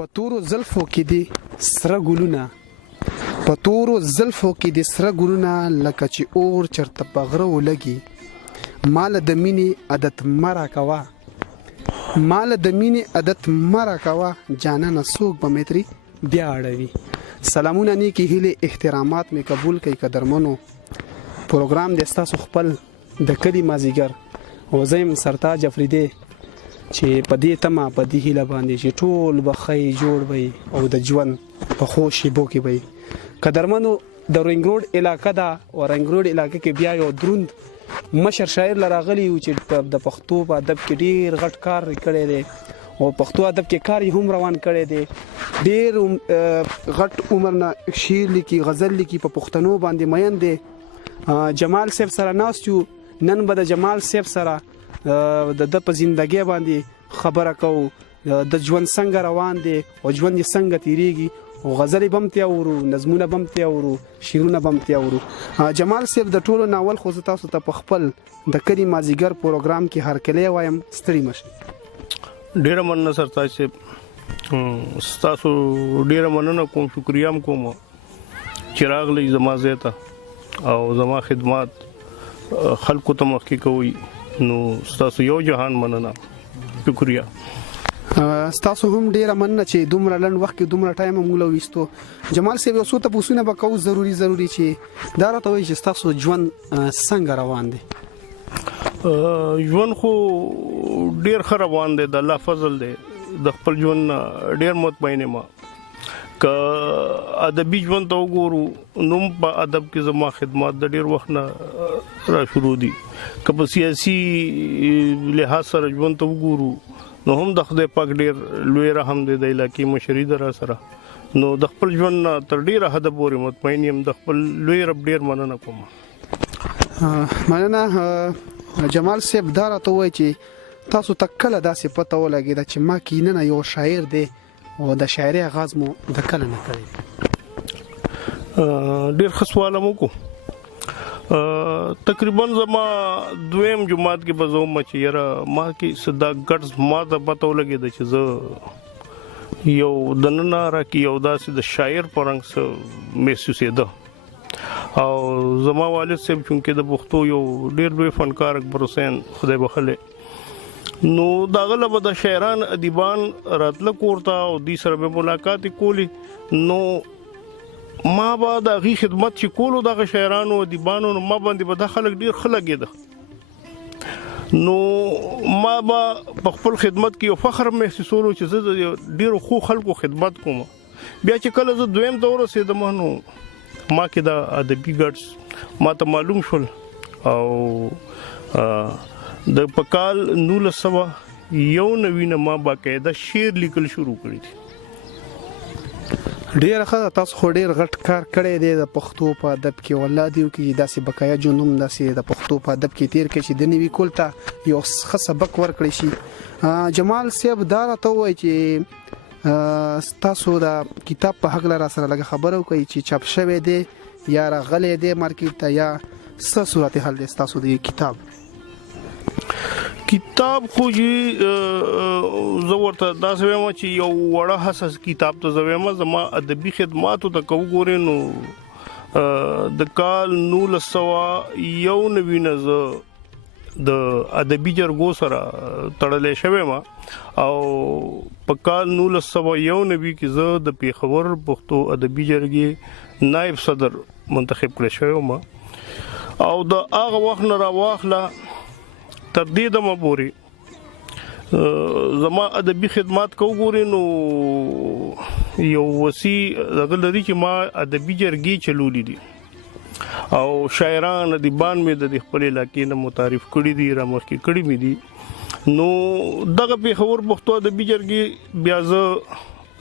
په تورو زلفو کې دي سره ګلونه، په تورو زلفو کې دي سره ګلونه، لکه چې اور چرته په غره ولګي. مال د مینې عادت مرا کوا، مال د مینې عادت مرا کوا، جانانه څوک به متري بیا اړوي. سلامونه نیکی هیله احترامات می قبول کړئ قدرمنو. پروګرام د تاسو خپل د کلی مازیګر وزیم سرتاج افریدی چې په دې تمه په دې هیله باندې چې ټول بخی جوړ وي او د ژوند په خوشي بو کې وي. قدرمنو د رنګ روډ علاقې دا او رنګ روډ علاقې کې بیا یو دروند مشر شاعر لراغلی و چې د پښتو په ادب کې ډیر غټ کار کړی دی او پښتو ادب کې کار هم روان کړی دی. ډیر غټ عمر نه شعر لیکي، غزل لیکي، په پښتنو باندې مین دی. جمال صاحب سره ناستو، نن به د جمال صاحب سره د په زندګۍ باندې خبره کوو، د ژوند څنګه روان دی او ژوند یې څنګه تیریږي او غزل بم ته اورو، نظمونه بم ته اورو، شعرونه بم ته اورو. جمال صاحب د ټولو ناول خو تاسو ته په خپل د کلی مازیګر پروګرام کې هر کله وایم ستړي مشه. ډیره مننه سرتاج صاحب، تاسو ډیره مننه کوم، شکریا کوم چې راغلی زما زیاته او زما خدمات خلکو ته مخکې کوي. نو تاسو یو جهان مننه، شکریا. تاسو هم ډیره مننه چې دومره لنډ وخت کې دومره ټایم موږ وستو. جمال صاحب یو څه ته پوښتنه وکاو ضروری چې دا راته وایي چې تاسو ژوند څنګه روان دی؟ ژوند خو ډیر ښه روان دی، د الله فضل دی. د خپل ژوند ډیر مطمئن یم. که ادبي ژوند ته وګورو نو په ادب کې زما خدمات د ډیر وخت نه را شروع دي. که په سیاسي لحاظ سره ژوند ته وګورو نو هم د خدای پاک ډیر لوی رحم دی، د علاقې مشري در سره. نو د خپل ژوند تر ډیره حد پورې مطمئن یم. د خپل لوی رب ډیر مننه کوم. مننه جمال صاحب. دا راته وایي چې تاسو تکله داسې پته ولګیده چې ما کیننه یو شاعر دی او د شاعري آغاز مو د کله نه کړی؟ ډیر ښه سوال مو کو. تقریبا زما دویم جماعت کې بزوم چې یاره ما کې صدا ګټس ما ته پته ولګیده چې زه یو دننه را کې یو داسې د شاعر پرنګ سره محسوسېده. او زما والد صاحب چونکې د پښتو یو ډیر لوی فنکار اکبر حسین خدای بخله، نو داغله به د شاعران ادیبان راتله کوړتا او دې سره به ملاقات کولی. نو ما به د غي خدمت چې کولو دغه شاعرانو ادیبانو ما باندې به د خلک ډیر خلګېده. نو ما به په خپل خدمت کې یو فخر محسوسولو چې زه ډیر خو خلکو خدمت کوم. بیا چې کله زه دویم دور رسیدم نو ما کې د ادبي ګټس ما ته معلوم شول او د پکال 1991 ما باقاعده شعر لیکل شروع کړی دي. ډیر ښه. تاسو خو ډیر غټ کار کړی دی د پښتو په ادب کې، ولادیو کې داسې بقایا جنوم داسې د پښتو په ادب کې تیر کې چې د نوي کولته یو ښه سبق ورکړی شي. جمال صاحب دا راته وایي چې تاسو دا کتاب په حق لرا سره لږ خبرو کوي چې چاپ شوی دی یا راغلی دی مارکیټ ته یا څه صورت حال دی تاسو د کتاب؟ کتاب خو زه ورته داسې وایم چې یو وړه حساس کتاب ته زه وایم. زما ادبي خدماتو ته کو ګورې نو د کال 1991 نه زه د ادبي جرګو سره تړلې شوی ما او په کال 1991 کې زه د پیښور پښتو ادبي جرګې نائب صدر منتخب کړی شوی ما. او د هغه وخت نه را واخله تر دې دمه پورې زما ادبي خدمات کو ګورې نو یو وسی دغه لري چې ما ادبي جرګې چلولې دي او شاعران ادیبان مې د خپل علاقې نه متعارف کړي دي، را مخکې کړي مې دي. نو دغه پیښور پښتو ادبي جرګې بیا زه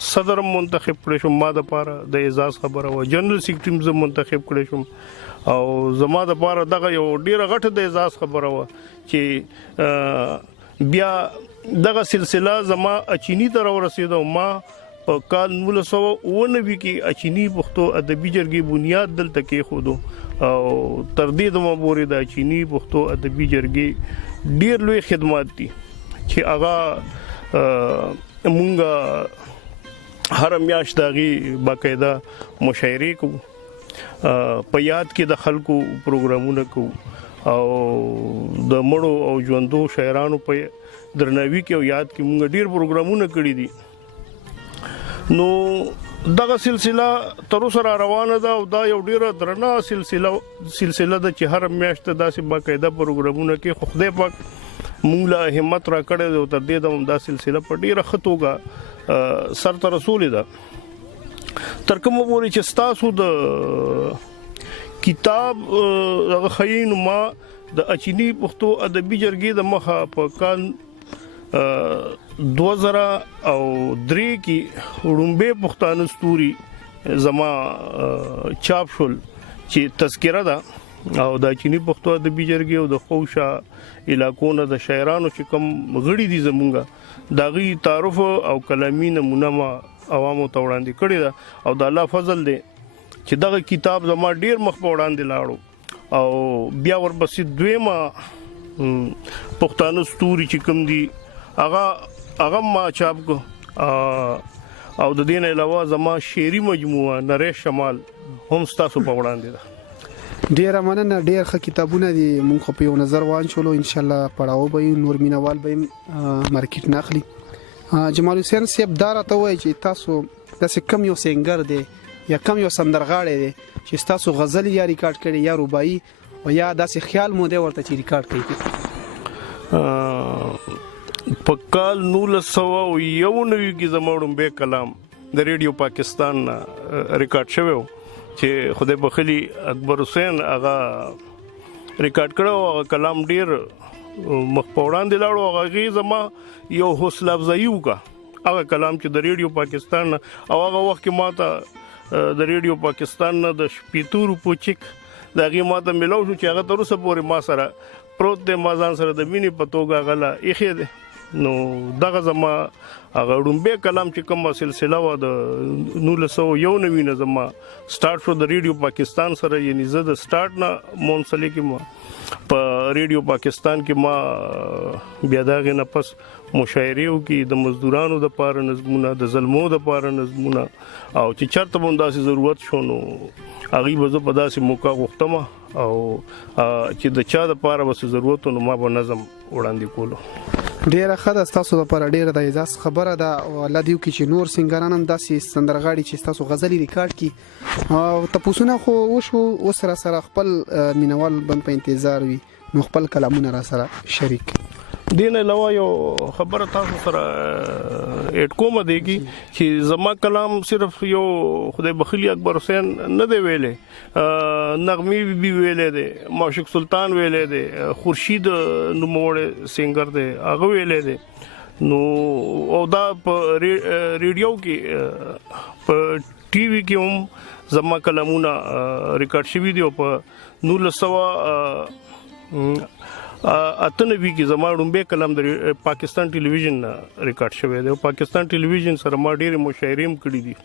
صدر منتخب کړی شوم. ما د پاره د اعزاز خبره و جنرال سیکرټری زه منتخب کړی شوم او زما د پاره دغه یو ډیره غټه د اعزاز خبره و چې بیا دغه سلسله زما اچینی ته ورسېده. ما په کال 1999 کې اچینی پښتو ادبي جرګې بنیاد دلته کې خودو او تر دې دمه پورې د اچینی پښتو ادبي جرګې ډیر لوی خدمات دي چې هغه مونږه هر میاشت دغه باقاعده مشاعرې کوو په یاد کې د خلکو پروګرامونه کوو او د مړو او ژوندو شاعرانو په درناوي کې او یاد کې موږ ډیر پروګرامونه کړی دي نو دغه سلسله تر اوسه روانه ده او دا یو ډیره درنه سلسله ده چې هر میاشت داسې باقاعده پروګرامونه کې خو خدای پاک موږ له همت را کړی دی او تر دې د دا سلسله په ډیره ښه توګه سر ته رسولې ده تر کومه پورې چې ستاسو د کتاب هغه خاين ما د اچینی پښتو ادبي جرګې د مخه په کال 2003 کې وړومبه پښتانه ستوري زما چاپ شول چې تذکره ده او د اچینی پښتو ادبي جرګې او د خوشا علاقونو د شاعرانو چې کوم غړي دي زمونږه داغي تعارف او کلامي نمونه ما عوامو ته وړاندې کړی دا او د الله فضل دی چې دغه کتاب زما ډیر مخ په وړاندې لاړو او بیا ورپسې دویمه پښتانه ستوري چې کوم دي هغه ما چاپ کو او د دین علاوه زما شعري مجموعه نریش شمال هم ستاسو په وړاندې ده ډیر مننه ډیر ښه کتابونه دي مونږ په یو نظر وانچولو ان شاء الله پړاو به نور مینوال به مارکیټ ناخلي جمال حسین صاحب دار ته وایي چې تاسو د کم یو سنگر دی یا کم یو سندرغاړی دی چې تاسو غزل یا ریکارډ کړي یا رباعي او یا داسې خیال مو دی ورته چې ریکارډ کړي په کال 1991 کې زموږ به کلام د ریډیو پاکستان ریکارډ شوی چې خدای بخلی اکبر حسین هغه ریکارډ کړو کلام ډیر مخ په وړاندې لاړو هغه زما یو حوصله افزایی وکړه هغه کلام چې د ریډیو پاکستان او هغه وخت کې ماته د ریډیو پاکستان د شپیتورو پوچک دغه ماته ملو شو چې هغه تر اوسه پورې ما سره پروت د مازان سره د مینې په توګه غلا اخی ده نو دغه زما هغه ډومبه کلام چې کومه سلسله و د 1991 نه زما سٹارټ شو د ریډیو پاکستان سره یعنی زه د سٹارټ نه منسلک ما په ریډیو پاکستان کې ما بیا دغه نه پس مشاعریو کې د مزدورانو د پاره نظمونه د ظلمو د پاره نظمونه او چې چرته مونږه ضرورت شونه هغه به په داسې موقع غوښتم او چې د چا د پاره وسه ضرورت نو ما به نظم وړاندې کولو ډیره ښه ده تاسو لپاره ډیره د اجازه خبره ده او الله دیو کې چې نور سنگران هم داسې سندرغاړي چې تاسو غزلي ریکارډ کی او تاسو نه خو وشو وسره سره خپل مینوال بند په انتظار وي نو خپل کلامونه را سره شریک دین علاوه یو خبره تاسو سره اډ کوم دی چې زما کلام صرف یو خدای بخلی اکبر حسین نه دی ویلې نغمي بي ویلې دی معشوق سلطان ویلې دی خورشید نوموړ سنگر دی هغه ویلې دی نو او دا په ریډیو کې په ټي وي کې هم زما کلامونه ریکارډ شوي دي او په 1900 اتنوي کې زما ډومبه کلام د پاکستان ټلویزیون ریکارډ شوی دی او پاکستان ټلویزیون سره ما ډېر مشاعرې هم کړې دي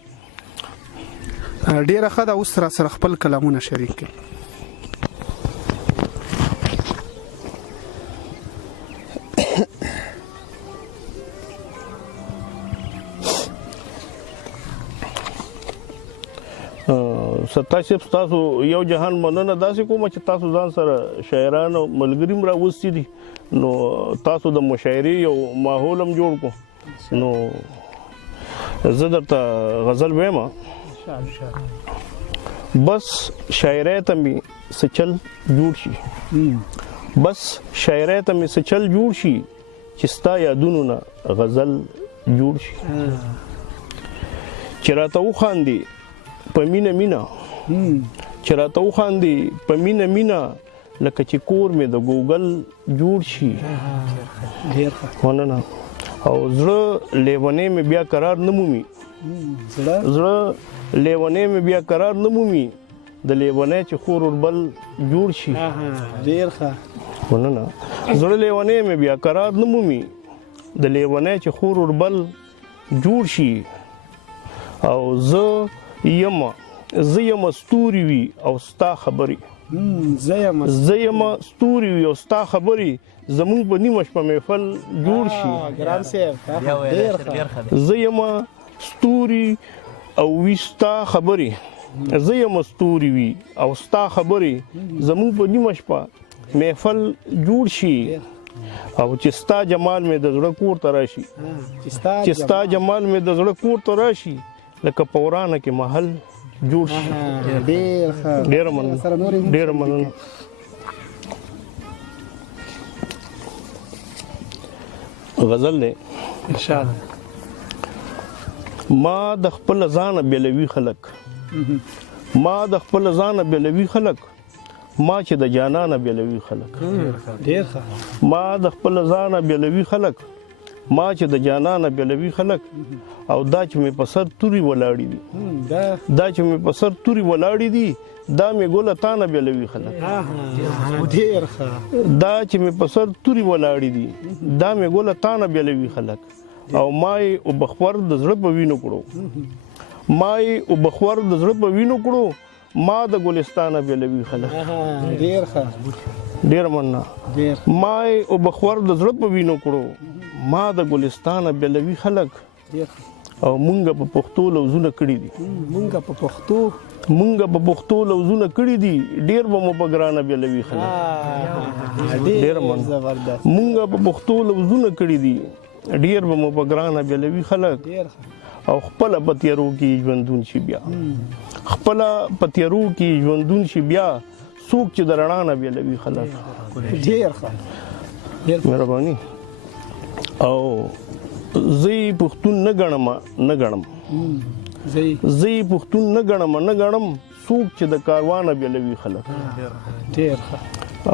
ډېر ښه دا اوس سره خپل کلامونه شریک کړي ستاسو تاسو یو جهان مننه داسې کوم چې تاسو ځان سره شاعرانو ملګری مرا وستي دي نو تاسو د مشاعري یو ماحول هم جوړ کو نو زه درته غزل وایم بس شاعرۍ ته می سچل جوړ شي بس شاعرۍ ته می سچل جوړ شي چې ستا یادونو نه غزل جوړ شي چې راته وخاندي په مینا مینا چې راته وخاندي په مینا مینا لکه چې کور مې د ګوګل جوړ شي ډېر ونه او زړه لیونې مې بیا قرار نه مومي زړه لیونې مې بیا قرار نه مومي د لیونې چې خور وربل جوړ شي ډېر ښه ونه زړه لیونې مې بیا قرار نه مومي د لیونې چې خور وربل جوړ شي او زه یم ستوري وي او ستا خبري زه یم ستوري وي او ستا خبري زمونږ په نیمه شپه محفل جوړ شي ګران صاحب ډېر ښه زه یم ستوري او وستا خبرې زه یم ستوري وي او ستا خبرې زموږ په نیمه شپه محفل جوړ شي او چې ستا جمال مې د زړه کور ته راشي چې ستا جمال مې د زړه کور ته راشي لکه په ورانه کې محل جوړ شي. ډېره مننه. غزل دی ما د خپل ځانه بیلوي خلک ما د خپل ځانه بیلوي خلک ما چې د جانانه بیلوي خلک ما د خپل ځانه بیلوي خلک ما چې د جانانه بیلوي خلک او دا چې مې په سر توري ولاړې دي دا چې مې په سر توري ولاړې دي دا مې ګوله تانه بیلوي خلک دا چې مې په سر توري ولاړې دي دا مې ګوله تانه بیلوي خلک او ما یې وبخور د زړه په وینو کړو ما یې وبخور د زړه په وینو کړو ما د ګلستانه بیلوي خلک ډېر مننه ما یې وبخور د زړه په وینو کړو ما د ګلستانه بیلوي خلک او مونږ په پښتو لوزونه کړی دي مونږ په پښتو لوزونه کړی دي ډېر به مو په ګرانه بیلوي خلک ډېر مننه مونږ په پښتو لوزونه کړی دي ډېر به مو په ګرانه بیلوي خلک او خپل په تیارو کې ژوندون شي بیا خپل په تیارو کې ژوندون شي بیا څوک چې د رڼا نه بیلوي خلک ډېر مهرباني او زه پښتون نه ګڼم زه پښتون نه ګڼم څوک چې د کاروانه بیلوي خلک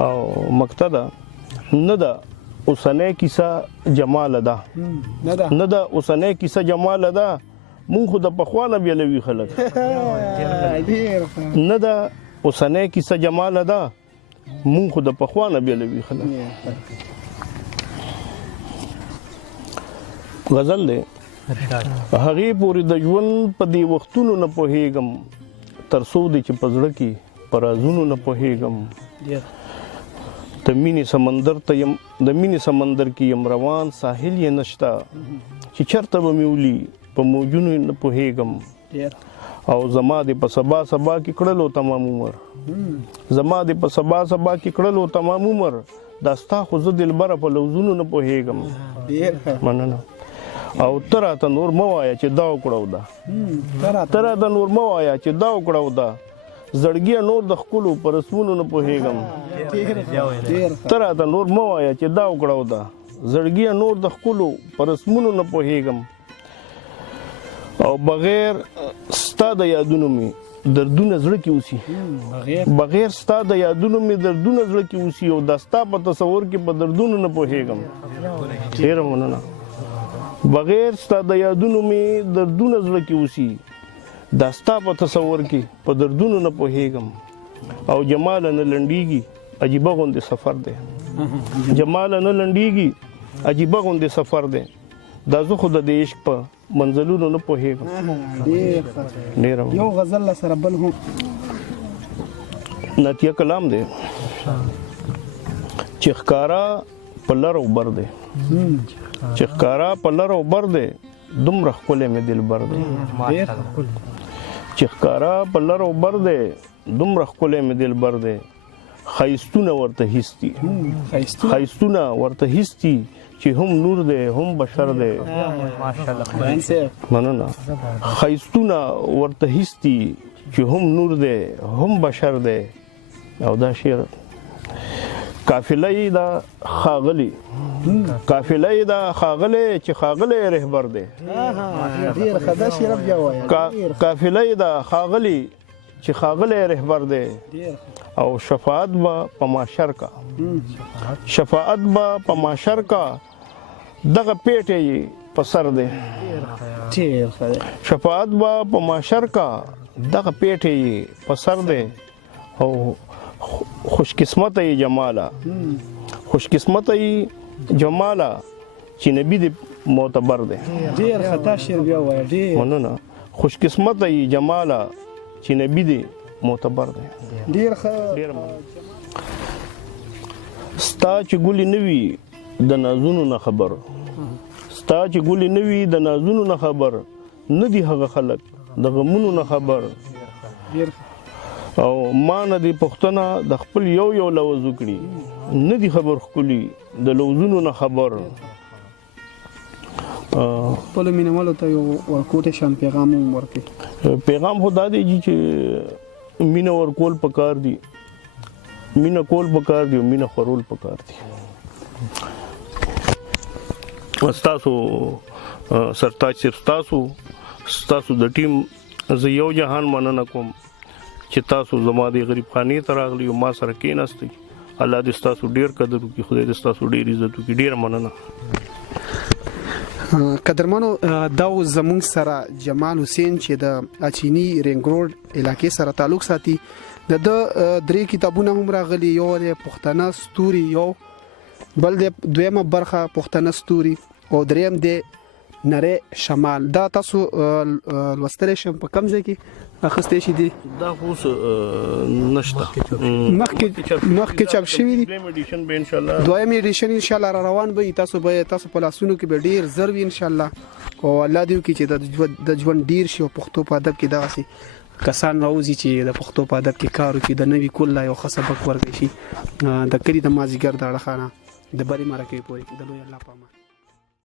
او مقتدا نه ده اوسنۍ کیسه جمال ده نه ده اوسنۍ کیسه جمال ده مونږ خو د پخوانه بیلوي خلک نه ده اوسنۍ کیسه جمال ده مونږ خو د پخوانه بیلوي خلک. غزل دی هغې پورې د ژوند په دې وختونو نه پوهېږم تر څو دی چې په زړه کې په رازونو نه پوهېږم د مینې سمندر کې یم روان ساحل یې نشته چې چېرته به مې ولي په موجونو نه پوهېږم او زما دې په سبا کې کړلو تمام عمر زما دې په سبا کې کړلو تمام عمر دا ستا خو زه دلبره په لوزونو نه پوهېږم. مننه. او ته راته نور مه وایه چې دا وکړو ده ته راته نور مه وایه چې دا وکړو ده زړګیه نور د ښکلو په رسمونو نه پوهېږم ته راته نور مه وایه چې دا وکړو ده زړګیه نور د ښکلو په رسمونو نه پوهېږم او بغیر ستا د یادونو مې دردونه زړه کې اوسي بغیر ستا د یادونو مې دردونه زړه کې اوسي او دا ستا په تصور کې په دردونو نه پوهېږم. ډېره مننه. بغیر ستا د یادونو مې دردونه زړه کې اوسي دا ستا په تصور کې په دردونو نه پوهېږم او جمال نه لنډېږي عجیبه غوندې سفر دی جمال نه لنډېږي عجیبه غوندې سفر دی دا زه خو د دې عشق په منزلونو نه پوهېږم. یو غزل سره بل هم نعتیه کلام دی چې ښکارا په لر او بر دی چې ښکارا په لر او بر دی دومره ښکلی مې دلبر دی چې ښکارا په لر او بر دی دومره ښکلی مې دلبر دی ښایستونه ورته هیڅ دي ښایستونه ورته هیڅ دي چې هم نور دی هم بشر دی. مننه. ښایستونه ورته هیڅ دي چې هم نور دی هم بشر دی. او دا شعر قافله یې دا ښاغلی چې ښاغلی رهبر دی قافله یې دا ښاغلی چې ښاغلی رهبر دی او شفاعت به په محشر کا دغه پیټه یې په سر دی شفاعت به په محشر کا دغه پیټه یې په سر دی او خوش قسمته یې جماله چې نبی دې معتبر دی. مننه. خوش قسمته یې جماله چې نبی دې معتبر دی. ستا چې ګلې نه وي د نازونو نه خبر نه دي هغه خلک د غمونو نه خبر او ما نه دي پښتنه د خپل یو لوز وکړي نه دي خبر خولي د لوزونو نه خبر خپل مینوالو ته یو ورکوټه شان پیغام ورکړي پیغام خدا دی چې مینه ورکول پکار دي مینه کول پکار دي مینه خورول پکار دي تاسو سرتاج صرف تاسو د ټیم زه یو جهان مننه کوم چې تاسو زما د غریب خاني ته راغلی او ما سره کېناستئ الله دې تاسو ډیر قدر وکړي خدای دې تاسو ډیر عزت وکړي ډیر مننه قدرمنو دا زمونږ سره جمال حسین چې د اچینی رنګ روډ علاقې سره تعلق ساتي د 3 کتابونه هم راغلي یو د پښتنه ستوري یو بل د دویمه برخه پښتنه ستوري او دریم د نری شمال دا تاسو لوستل شم په کوم ځای کې اخستې شي دي دا اوس نشته مخکې چاپ شوی دي دویم ایډیشن به ان شاء الله ان شاء الله روان به تاسو په لاسونو کې به ډیر زر وي ان شاء الله او الله دې وکړي چې د ژوند ډیر شي او پښتو په ادب کې دا شي کسان راوځي چې د پښتو په ادب کې کار وکړي د نوي کول یو خصبک ورکړي شي د کلی د مازیګر د اړخانه د بری مرکه پورې د لوی الله پامه